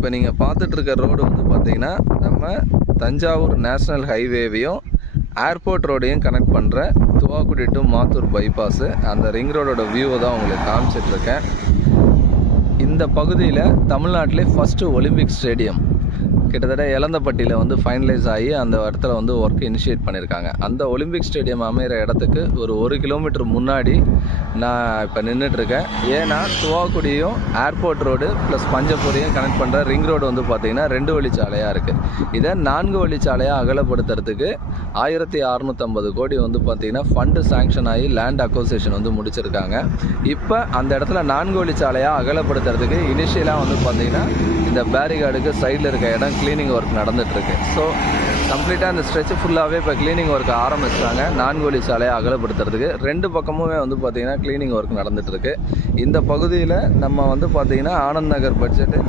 இப்போ நீங்கள் பார்த்துட்ருக்க ரோடு வந்து பார்த்தீங்கன்னா நம்ம தஞ்சாவூர் நேஷ்னல் ஹைவேவையும் ஏர்போர்ட் ரோடையும் கனெக்ட் பண்ணுற துவாக்குடி டு மாத்தூர் பைபாஸு. அந்த ரிங் ரோடோட வியூவை தான் உங்களுக்கு காமிச்சிட்ருக்கேன். இந்த பகுதியில் தமிழ்நாட்டிலே ஃபஸ்ட்டு ஒலிம்பிக் ஸ்டேடியம் கிட்டத்தட்ட இளந்தப்பட்டியில் வந்து ஃபைனலைஸ் ஆகி அந்த இடத்துல வந்து ஒர்க் இனிஷியேட் பண்ணியிருக்காங்க அந்த ஒலிம்பிக் ஸ்டேடியம் அமைகிற இடத்துக்கு ஒரு ஒரு கிலோமீட்டர் முன்னாடி நான் இப்போ நின்றுட்டுருக்கேன் ஏன்னா துவாக்குடியும் ஏர்போர்ட் ரோடு ப்ளஸ் பஞ்சப்பூரையும் கனெக்ட் பண்ணுற ரிங் ரோடு வந்து பார்த்திங்கன்னா ரெண்டு வழிச்சாலையாக இருக்குது இதை நான்கு வழிச்சாலையாக அகலப்படுத்துறதுக்கு ஆயிரத்தி அறநூற்றம்பது கோடி வந்து பார்த்திங்கன்னா ஃபண்டு சாங்ஷன் ஆகி லேண்ட் அக்கோசியேஷன் வந்து முடிச்சிருக்காங்க. இப்போ அந்த இடத்துல நான்கு வழிச்சாலையாக அகலப்படுத்துறதுக்கு இனிஷியலாக வந்து பார்த்திங்கன்னா இந்த பேரிகார்டுக்கு சைடில் இருக்க இடம் க்ளீனிங் ஒர்க் நடந்துகிட்ருக்கு ஸோ கம்ப்ளீட்டாக அந்த ஸ்ட்ரெச்சு ஃபுல்லாகவே இப்போ க்ளீனிங் ஒர்க் ஆரம்பிச்சிட்டாங்க. நான்கோலி சாலையை அகலப்படுத்துறதுக்கு ரெண்டு பக்கமுமே வந்து பார்த்திங்கன்னா க்ளீனிங் ஒர்க் நடந்துகிட்ருக்கு இந்த பகுதியில் நம்ம வந்து பார்த்திங்கன்னா ஆனந்த் நகர் பட்ஜெட்டு